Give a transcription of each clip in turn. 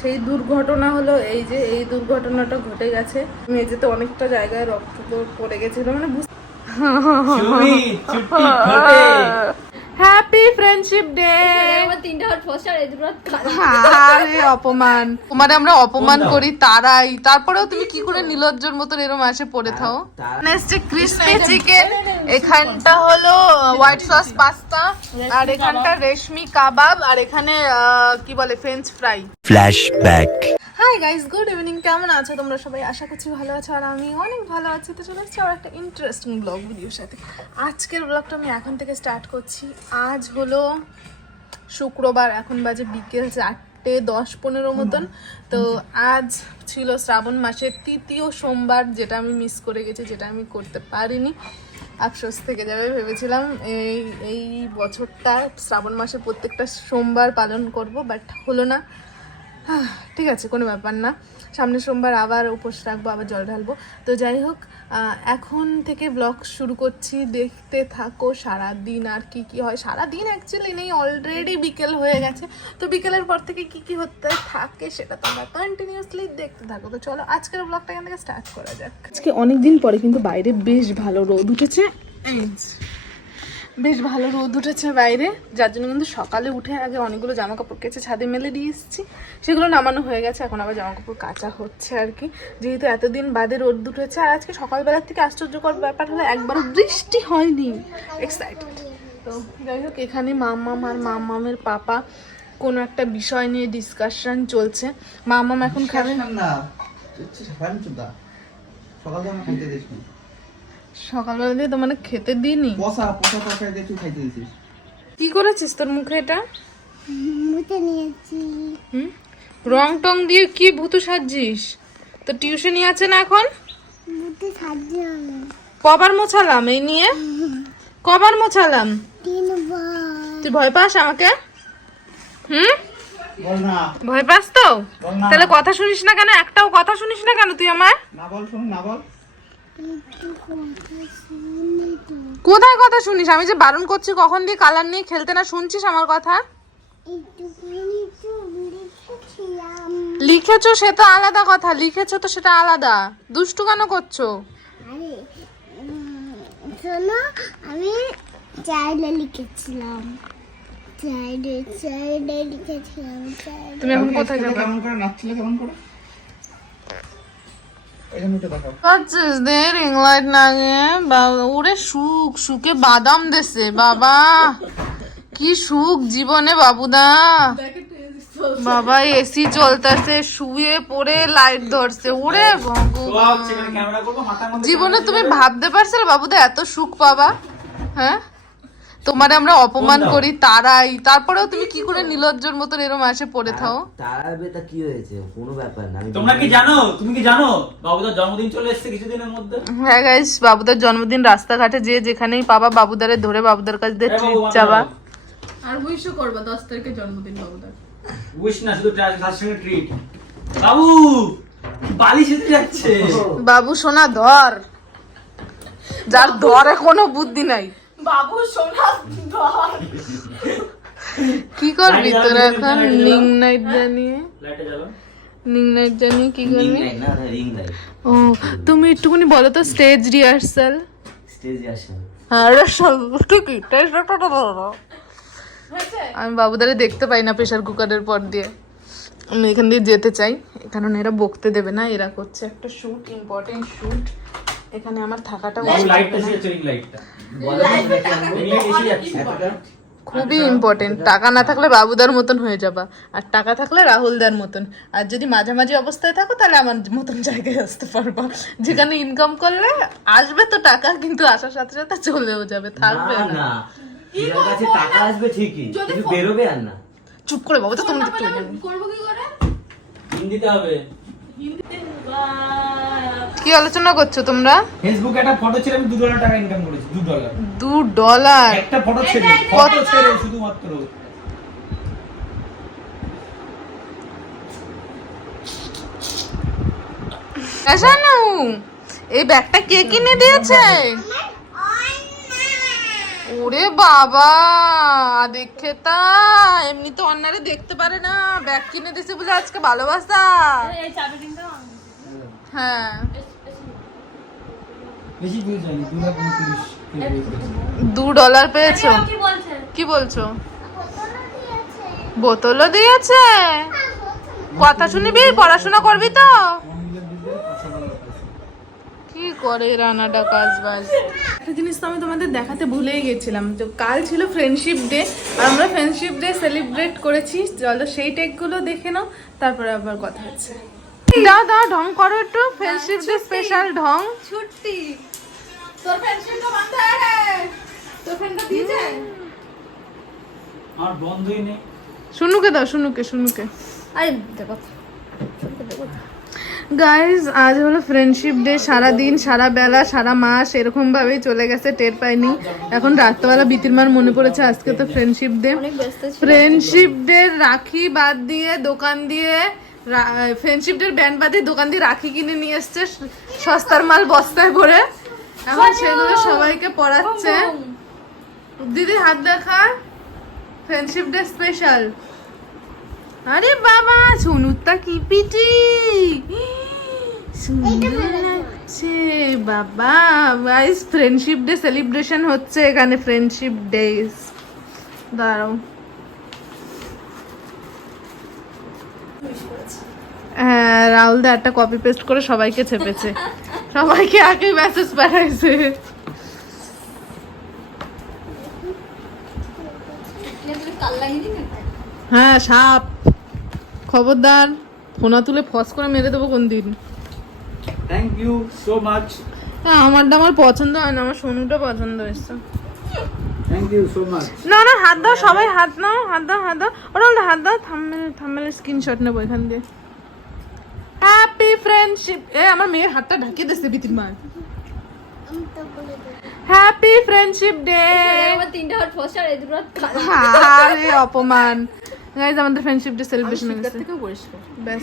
সেই দুর্ঘটনা হলো এই যে এই দুর্ঘটনাটা ঘটে গেছে। মেঝেতে অনেকটা জায়গায় রক্ত পড়ে গেছিল মানে বুঝতে হ্যাপি ফ্রেন্ডশিপ ডে। আরে অপমান। তোমারে আমরা অপমান করি তারাই। তারপরেও তুমি কি করে নিলজ্জর মতন এরম আসে পড়ে থাও? নেক্সট ক্রিসপি চিকেন এখানটা হলো হোয়াইট সস পাস্তা আর এখানটা রেশমি কাবাব আর এখানে কি বলে French fry. Hi guys good evening কেমন আছো তোমরা সবাই? আশা করছি ভালো আছো আর আমি অনেক ভালো আছি। তো চলে এসেছি আর একটা ইন্টারেস্টিং ব্লগ ভিডিওর সাথে। আজকের ব্লগটা আমি এখন থেকে স্টার্ট করছি। আজ হলো শুক্রবার, এখন বাজে বিকেল চারটে দশ পনেরো মতন। তো আজ ছিল শ্রাবণ মাসের তৃতীয় সোমবার, যেটা আমি মিস করে গেছি, যেটা আমি করতে পারিনি। আফসোস থেকে যাবে ভেবেছিলাম এই এই বছরটা, শ্রাবণ মাসে প্রত্যেকটা সোমবার পালন করব বাট হলো না। ঠিক আছে কোনো ব্যাপার না। সামনের সোমবার আবার উপোস রাখব আবার জল ঢালবো। তো যাই হোক এখন থেকে ব্লগ শুরু করছি। দেখতে থাকো সারা দিন আর কি কি হয়। সারা দিন অ্যাকচুয়ালি নেই অলরেডি বিকেল হয়ে গেছে। তো বিকেলের পর থেকে কি কি হতে থাকে সেটা তোমরা কন্টিনিউয়াসলি দেখতে থাকো। তো চলো আজকের ব্লগটা এখান থেকে স্টার্ট করা যাক। আজকে অনেক দিন পরে কিন্তু বাইরে বেশ ভালো রোদ উঠেছে। বেশ ভালো রোদ উঠেছে বাইরে যার জন্য কিন্তু সকালে উঠে আগে অনেকগুলো জামা কাপড় কেচে ছাদে মেলে দিয়ে এসেছি সেগুলো নামানো হয়ে গেছে এখন আবার জামা কাপড় কাচা হচ্ছে আর কি যেহেতু এতদিন বাদে রোদ উঠেছে আর আজকে সকালবেলার থেকে আশ্চর্যকর ব্যাপার হলো একবারও বৃষ্টি হয়নি এক্সাইটেড তো যাই হোক এখানে মাম্মাম আর মাম্মামের পাপা কোনো একটা বিষয় নিয়ে ডিসকাশন চলছে মাম্মাম এখন খাবে না সকাল সকালবেলা দিয়ে তো মানে খেতে দিইনি। পসা পসা তরকারি দিয়ে তুই খাইতে দিছিস কি করেছিস তোর মুখে এটা? মুতে নিয়েছি। হুম? রং টং দিয়ে কি ভূতু সাজছিস? তো টিউশনই আছে না এখন? মুতে সাহায্য কবার মোছালাম এই নিয়ে? কবার মোছালাম? তিনবার। তুই ভয় পাস আমাকে? হুম? ভয় পাস তো? তাহলে কথা শুনিস না কেন? একটাও কথা শুনিস না কেন তুই আমার না বল শুন না বল। কোথায় কথা শুনিস? আমি যে বারণ করছি কখন দিয়ে কালার নিয়ে খেলতে না শুনছিস আমার কথা? লিখেছো সে তো আলাদা কথা লিখেছো তো সেটা আলাদা। দুষ্টু কেন করছ? শোনো আমি চাইলে লিখেছিলাম। চাইলে চাইলে লিখেছিলাম তুমি এখন কোথায় যাবে? কেমন করে নাচছিলে কেমন করে? এখানে উঠে দেখাও পাচ্ছিস দে রিং লাইট লাগে ওরে সুখ সুখে বাদাম দেছে বাবা। কি সুখ জীবনে বাবুদা। বাবা এসি চলতেছে শুয়ে পড়ে লাইট ধরছে। ওরে ভগবান। সেখানে ক্যামেরা করব মাথার মধ্যে জীবনে তুমি ভাবতে পারছিলে বাবুদা এত সুখ পাবা? হ্যাঁ? তোমারে আমরা অপমান করি তারাই। তারপরেও তুমি কি করে নিলজ্জর মতন এরম আসে পড়ে থাও? তার বেটা কি হয়েছে? কোনো ব্যাপার না আমি তোমরা কি জানো? তুমি কি জানো? বাবুদার জন্মদিন চলে এসেছে কিছুদিনের মধ্যে। হ্যাঁ গাইস বাবুদার জন্মদিন রাস্তাঘাটে যে যেখানেই পাবা বাবুদারে ধরে বাবুদার কাছে দিয়ে ট্রিট চাবা। আর উইশও করবা দশ তারিখে জন্মদিন বাবুদার। উইশ না শুধু তার তার সঙ্গে ট্রিট বাবু বালি সেতে যাচ্ছে। বাবু সোনা ধর। যার ধরে কোনো বুদ্ধি নাই। কি করবি তোরা এখন? নিং? নাইট জানিয়ে নিং নাইট জানিয়ে কি করবি? লাইট না রিং লাইট ও তুমি একটুখানি বলো তো স্টেজ রিহার্সাল স্টেজে হ্যাঁ রিহার্সাল আমি বাবুদারে দেখতে পাই না প্রেশার কুকারের পর দিয়ে। আমি এখান দিয়ে যেতে চাই। কারণ এরা বকতে দেবে না এরা করছে একটা শুট ইম্পর্টেন্ট শুট এখানে আমার থাকাটা খুবই ইম্পর্টেন্ট টাকা না থাকলে বাবুদার মতন হয়ে যাবা। আর টাকা থাকলে রাহুলদার মতন। আর যদি মাঝামাঝি অবস্থায় থাকো তাহলে আমার মতন জায়গায় আসতে পারব। যেখানে ইনকাম করলে আসবে তো টাকা কিন্তু আসার সাথে সাথে চলেও যাবে থাকবে না টাকা আসবে ঠিকই কিন্তু বেরোবে আর না। চুপ করে বাবু তো তুমি একটু হিন্দিতে হবে। কি আলোচনা করছ তোমরা? ফেসবুকে একটা ফটো ছেড়ে আমি দু ডলার টাকা ইনকাম করেছি দু ডলার দু ডলার একটা ফটো ছেড়ে ফটো ছেড়ে শুধুমাত্র। শানু এই ব্যাগটা কে কিনে দিয়েছে? ওরে বাবা দেখে তা এমনি তো অন্যারে দেখতে পারে না। ব্যাগ কিনে দিছে বলে আজকে ভালোবাসা। হ্যাঁ। বেশি ভিউজ হয়নি দু লাখ উনত্রিশ দু ডলার পেয়েছ? কি বলছো? বোতলও দিয়েছে। কথা শুনবি? পড়াশোনা করবি তো? কি করে রানাটা কাজ বাজ একটা জিনিস তো আমি তোমাদের দেখাতে ভুলেই গেছিলাম। তো কাল ছিল ফ্রেন্ডশিপ ডে আর আমরা ফ্রেন্ডশিপ ডে সেলিব্রেট করেছি। চলো সেই টেকগুলো দেখে নাও তারপরে আবার কথা হচ্ছে। দাও দাও ঢং করো একটু। ফ্রেন্ডশিপ ডে স্পেশাল ঢং। ছুটি। তোর ফ্রেন্ডশিপটা বন্ধ হয়ে গেছে। তোর ফ্রেন্ডটা দিয়েছে? আমার বন্ধুই নেই। শুনুকে দাও শুনুকে শুনুকে আরে দেখো। গাইজ আজ হলো ফ্রেন্ডশিপ ডে সারা দিন সারা বেলা সারা মাস এরকম ভাবেই চলে গেছে টের পাইনি। এখন রাত্রেবেলা বিতির মার মনে পড়েছে আজকে তো ফ্রেন্ডশিপ ডে ফ্রেন্ডশিপ ডে রাখি বাদ দিয়ে দোকান দিয়ে ফ্রেন্ডশিপ ডে ব্যান্ড বাদ দিয়ে দোকান দিয়ে রাখি কিনে নিয়ে এসছে সস্তার মাল বস্তায় ভরে। এখন সেগুলো সবাইকে পড়াচ্ছে। দিদি হাত দেখা ফ্রেন্ডশিপ ডে স্পেশাল আরে বাবা সোনুরটা কি পিটি? লাগছে। বাবা গাইস ফ্রেন্ডশিপ ডে সেলিব্রেশন হচ্ছে এখানে ফ্রেন্ডশিপ ডেজ দাঁড়াও। হ্যাঁ রাহুল দা একটা কপি পেস্ট করে সবাইকে চেপেছে সবাইকে আগে মেসেজ পাঠাইছে। হ্যাঁ সাপ। খবরদার ফোনা তুলে ফস করে মেরে দেবো কোন দিন থ্যাংক ইউ সো মাচ হ্যাঁ আমারটা আমার পছন্দ হয় না আমার সোনুটা পছন্দ হয়েছে। থ্যাংক ইউ সো মাচ না না হাত দাও সবাই হাত নাও হাত দাও হাত দাও। ওরা হাত দাও থাম্বেল থাম্বেলের স্ক্রিনশট নেব এখান দিয়ে। হ্যাপি ফ্রেন্ডশিপ এ আমার মেয়ের হাতটা ঢাকিয়ে দিচ্ছে বিতির দেবো হ্যাপি ফ্রেন্ডশিপ ডে তিনটা এই দুটো আরে অপমান। গাইজ আমাদের ফ্রেন্ডশিপ ডে সেলিব্রেশন হয়ে ব্যাস।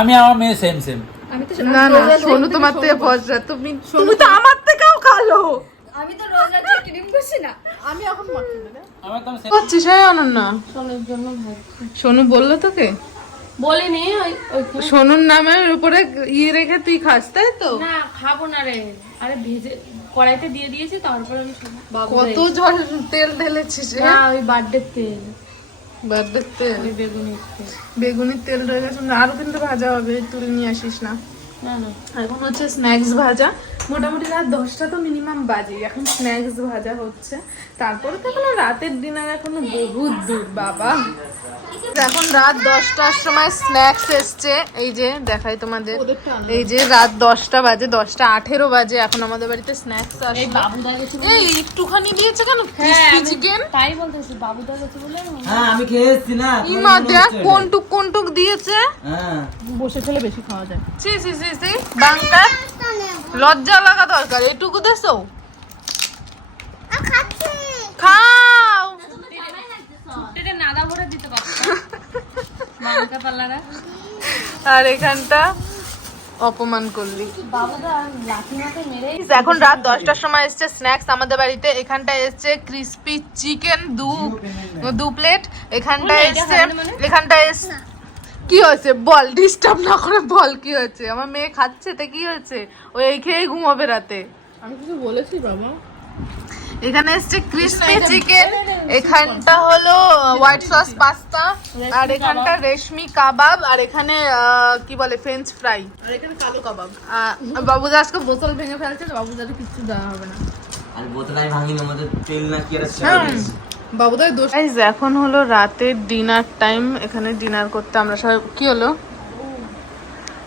আমি আমার মেয়ে সেম সেম আমি তো না না সোনু তোমার থেকে ফসরা তুমি তুমি তো আমার থেকেও কালো। আমি তো রোজ রাতে ক্রিম করছি না। আমি এখন দেবে আমার তো করছিস? হ্যাঁ অনন্যা। সোনের জন্য সোনু বলল তোকে? বলিনি ওই সোনুর নামের উপরে ইয়ে রেখে তুই খাস তাই তো? না খাব না রে। আরে ভেজে কড়াইতে দিয়ে দিয়েছি তারপরে আমি কত জল তেল ঢেলেছিস না ওই বার্থডে তেল। বার্থডে তেল? ওই বেগুনির তেল। বেগুনির তেল রয়ে গেছে। আরও কিন্তু ভাজা হবে তুলে নিয়ে আসিস না। এখন হচ্ছে স্ন্যাক্স ভাজা। মোটামুটি রাত দশটা তো মিনিমাম বাজে। এখন স্ন্যাক্স ভাজা হচ্ছে। তারপরে তো এখনও রাতের ডিনার এখনও বহুত দূর বাবা। এখন রাত দশটার সময় স্ন্যাক্স এসছে। এই যে দেখাই তোমাদের। এই যে রাত দশটা বাজে দশটা আঠেরো বাজে। এখন আমাদের বাড়িতে স্ন্যাক্স এই একটুখানি দিয়েছে কেন? ক্রিসপি চিকেন তাই বলতেছি বাবুদা গেছে বলে হ্যাঁ আমি খেয়ে এসছি না। ইমা দেখ কোনটুক কোনটুক দিয়েছে। হ্যাঁ। বসে খেলে বেশি খাওয়া যায়। সি সি সি সি বাঙ্কা লজ্জা লাগা দরকার এটুকু দেছো? খাও। আর এখানটা অপমান করলি। এখন রাত দশটার সময় এসছে স্ন্যাক্স আমাদের বাড়িতে। এখানটা এসছে ক্রিসপি চিকেন দু দু প্লেট এখানটা এসছে এখানটা এস কি হয়েছে? বল ডিস্টার্ব না করে বল কি হয়েছে? আমার মেয়ে খাচ্ছে তো কি হয়েছে? ও এই খেয়ে ঘুমাবে রাতে। আমি কিছু বলেছি বাবা। এখানে এসছে ক্রিসপি চিকেন এখানটা হলো হোয়াইট সস পাস্তা আর এখানটা রেশমি কাবাব আর এখানে কি বলে ফ্রেঞ্চ ফ্রাই আর এখানে কালো কাবাব। বাবুদা আজকে বোতল ভেঙে ফেলছে তো বাবুদাকে কিচ্ছু দেওয়া হবে না। আর বোতলাই ভাঙিনি আমাদের তেল না কি আর বাবুদার দোষ এখন হলো রাতের ডিনার টাইম এখানে ডিনার করতে আমরা সবাই কি হলো?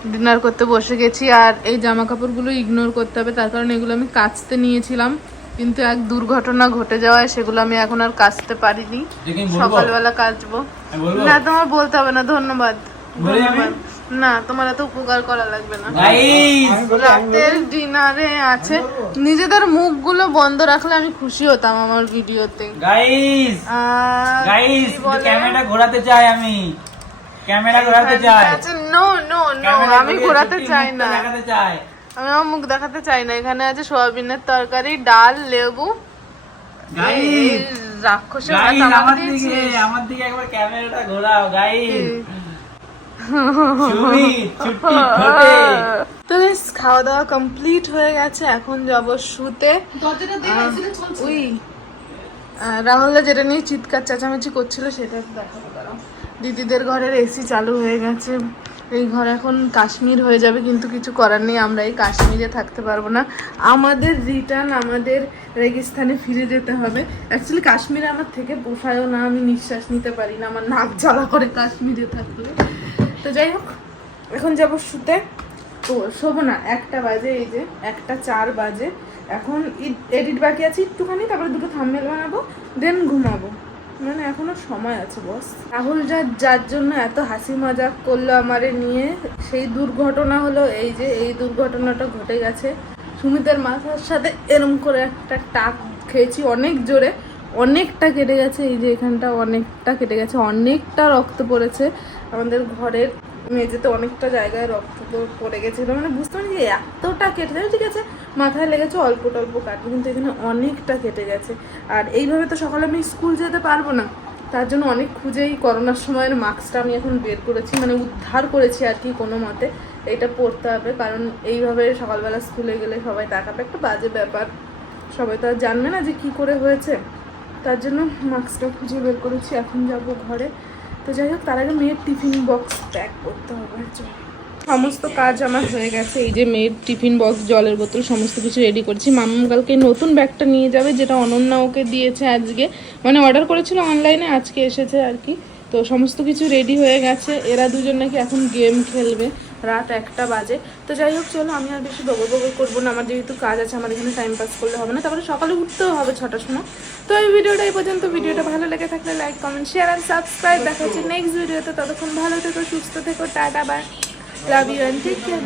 ডিনার করতে বসে গেছি আর এই জামা কাপড়গুলো ইগনোর করতে হবে। তার কারণ এগুলো আমি কাচতে নিয়েছিলাম। কিন্তু এক দুর্ঘটনা ঘটে যাওয়ায় সেগুলো আমি এখন আর কাচতে পারিনি। সকালবেলা কাচবো। না তোমার বলতে হবে না। ধন্যবাদ। ধন্যবাদ। না তোমার এত উপকার করা লাগবে না। রাতের ডিনারে আছে। নিজেদের মুখগুলো বন্ধ রাখলে আমি খুশি হতাম আমার ভিডিওতে। গাইস গাইস ক্যামেরা ঘোরাতে চাই আমি। ক্যামেরা ঘোরাতে চাই। নো নো নো আমি ঘোরাতে চাই না। দেখাতে চাই। আমি আমার মুখ দেখাতে চাই না। এখানে আছে সোয়াবিনের তরকারি ডাল লেবু। রাক্ষসের আমার দিকে আমার দিকে একবার ক্যামেরাটা ঘোরাও। গাইস তো খাওয়া দাওয়া কমপ্লিট হয়ে গেছে এখন যাব শুতে। ওই রাহুলদা যেটা নিয়ে চিৎকার চেঁচামেচি করছিল সেটা দেখাবো দাঁড়াও। দিদিদের ঘরের এসি চালু হয়ে গেছে। এই ঘর এখন কাশ্মীর হয়ে যাবে কিন্তু কিছু করার নেই আমরা এই কাশ্মীরে থাকতে পারব না। আমাদের রিটার্ন আমাদের রেগিস্তানে ফিরে যেতে হবে। অ্যাকচুয়ালি কাশ্মীরে আমার থেকে পোষায়ও না আমি নিঃশ্বাস নিতে পারি না আমার নাক জ্বালা করে কাশ্মীরে থাকলে। তো যাই হোক, এখন যাব শুতে। তো শোবো না, একটা বাজে এই যে, একটা চার বাজে। এখন এডিট বাকি আছে একটুখানি, তারপরে দুটো থাম্বনেল বানাবো দেন ঘুমাবো। মানে এখনও সময় আছে বস রাহুল যা, যার জন্য এত হাসি মজাক করল আমারে নিয়ে, সেই দুর্ঘটনা হলো এই যে, এই দুর্ঘটনাটা ঘটে গেছে। সুমিতের মাথার সাথে এরম করে একটা টাক খেয়েছি অনেক জোরে। অনেকটা কেটে গেছে, এই যে এখানটা অনেকটা কেটে গেছে, অনেকটা রক্ত পড়েছে। আমাদের ঘরের মেঝেতে অনেকটা জায়গায় রক্ত পড়ে গেছিল মানে বুঝতে পারি যে এতটা কেটে যায় ঠিক আছে, মাথায় লেগেছে, অল্প টল্প কাটবে, কিন্তু এখানে অনেকটা কেটে গেছে। আর এইভাবে তো সকালে আমি স্কুল যেতে পারব না, তার জন্য অনেক খুঁজেই করোনার সময়ের মাস্কটা আমি এখন বের করেছি মানে উদ্ধার করেছি আর কি কোনো মতে। এটা পড়তে হবে, কারণ এইভাবে সকালবেলা স্কুলে গেলে সবাই তাকাবে, একটা বাজে ব্যাপার। সবাই তো আর জানবে না যে কি করে হয়েছে। তার জন্য মাস্কটা খুঁজে বের করেছি, এখন যাব ঘরে। তো যাই হোক, তার আগে মেয়ের টিফিন বক্স প্যাক করতে হবে সমস্ত কাজ আমার হয়ে গেছে, এই যে মেয়ের টিফিন বক্স, জলের বোতল, সমস্ত কিছু রেডি করেছি। মাম্মাম কালকে নতুন ব্যাগটা নিয়ে যাবে, যেটা অনন্যা ওকে দিয়েছে আজকে। মানে অর্ডার করেছিল অনলাইনে আজকে এসেছে আর কি। তো সমস্ত কিছু রেডি হয়ে গেছে। এরা দুজন নাকি এখন গেম খেলবে। রাত একটা বাজে। তো যাই হোক, চলো, আমি আর বেশি বগর বগর করব না। আমার যেহেতু কাজ আছে, আমার এখানে টাইম পাস করলে হবে না। তারপরে সকালে উঠতেও হবে ছটার সময়। তো এই ভিডিওটা এই পর্যন্ত। ভিডিওটা ভালো লেগে থাকলে লাইক কমেন্ট শেয়ার আর সাবস্ক্রাইব দেখা হচ্ছে নেক্সট ভিডিওতে ততক্ষণ ভালো থেকো, সুস্থ থেকো, tata bye love you and take care